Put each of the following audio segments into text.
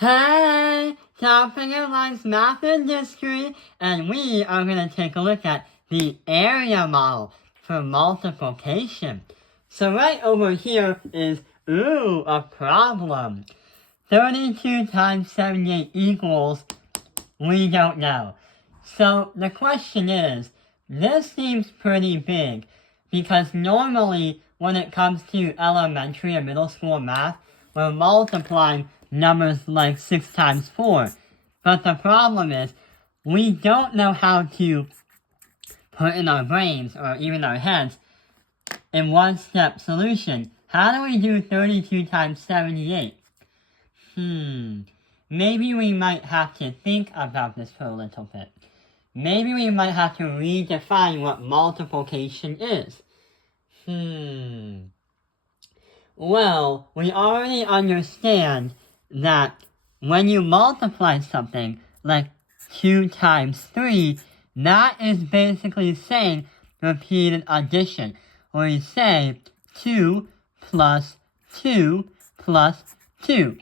Hey, Doppelganger likes math and history, and we are going to take a look at the area model for multiplication. So right over here is, a problem. 32 times 78 equals, we don't know. So the question is, this seems pretty big, because normally when it comes to elementary and middle school math, we're multiplying numbers like 6 times 4. But the problem is, we don't know how to put in our brains, or even our heads, in one-step solution. How do we do 32 times 78? Maybe we might have to think about this for a little bit. Maybe we might have to redefine what multiplication is. Well, we already understand that when you multiply something, like 2 times 3, that is basically saying repeated addition, where you say 2 plus 2 plus 2.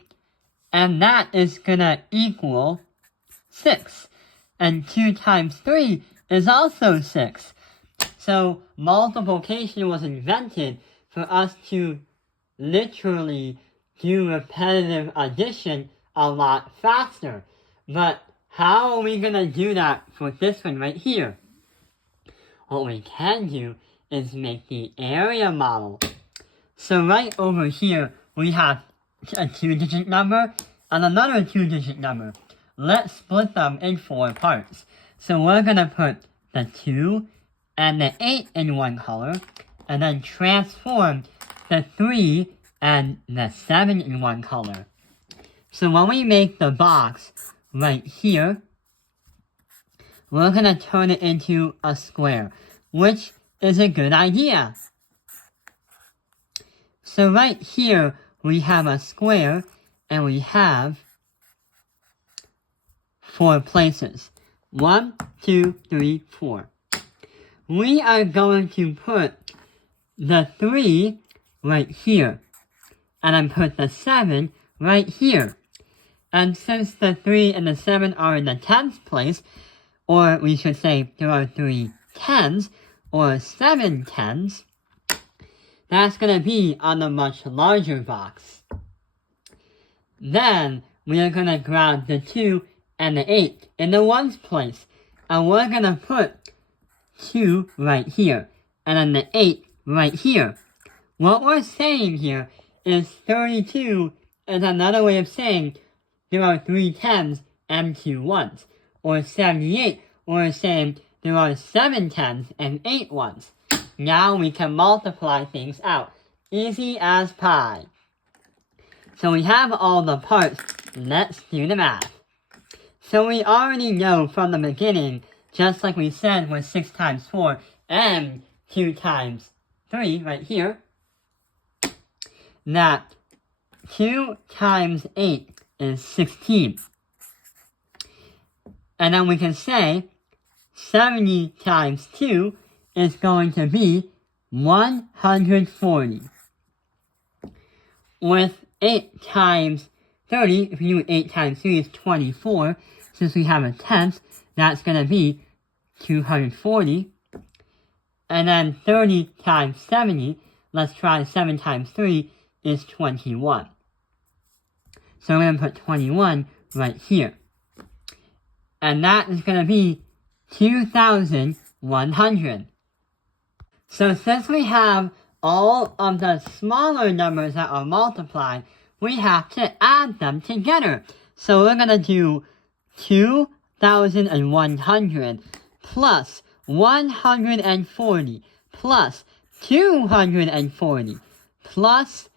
And that is gonna equal 6. And 2 times 3 is also 6. So multiplication was invented for us to literally do repetitive addition a lot faster. But how are we gonna do that for this one right here? What we can do is make the area model. So right over here, we have a 2-digit number and another 2-digit number. Let's split them in 4 parts. So we're gonna put the 2 and the 8 in one color, and then transform the 3 and the 7 in one color. So when we make the box right here, we're gonna turn it into a square, which is a good idea. So right here, we have a square, and we have 4 places. 1, 2, 3, 4. We are going to put the 3 right here, and then put the 7 right here. And since the 3 and the 7 are in the tens place, or we should say there are 3 tens, or 7 tens, that's going to be on a much larger box. Then we are going to grab the 2 and the 8 in the ones place, and we're going to put 2 right here, and then the 8 right here. What we're saying here is 32 is another way of saying there are 3 tens and 2 ones. Or 78, we're saying there are 7 tens and 8 ones. Now we can multiply things out. Easy as pie. So we have all the parts. Let's do the math. So we already know from the beginning, just like we said with 6 times 4 and 2 times 3 right here, that 2 times 8 is 16. And then we can say 70 times 2 is going to be 140. With 8 times 30, if you do 8 times 3 is 24. Since we have a tenth, that's going to be 240. And then 30 times 70, let's try 7 times 3, is 21. So we're going to put 21 right here. And that is going to be 2,100. So since we have all of the smaller numbers that are multiplied, we have to add them together. So we're going to do 2,100 plus 140 plus 240 plus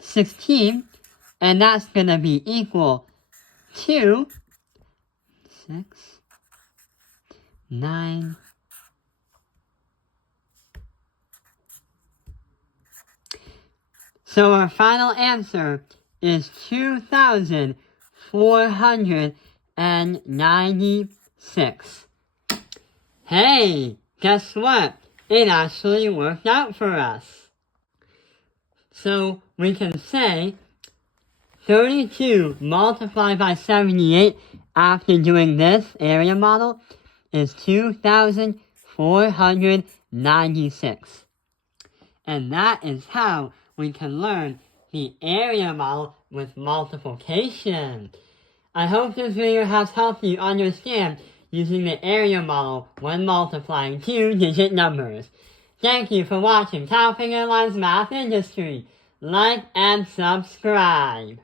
16, and that's going to be equal to 6, 9, so our final answer is 2,496. Hey, guess what? It actually worked out for us. So we can say 32 multiplied by 78 after doing this area model is 2,496. And that is how we can learn the area model with multiplication. I hope this video has helped you understand using the area model when multiplying two-digit numbers. Thank you for watching Cow Finger Line's Math Industry. Like and subscribe.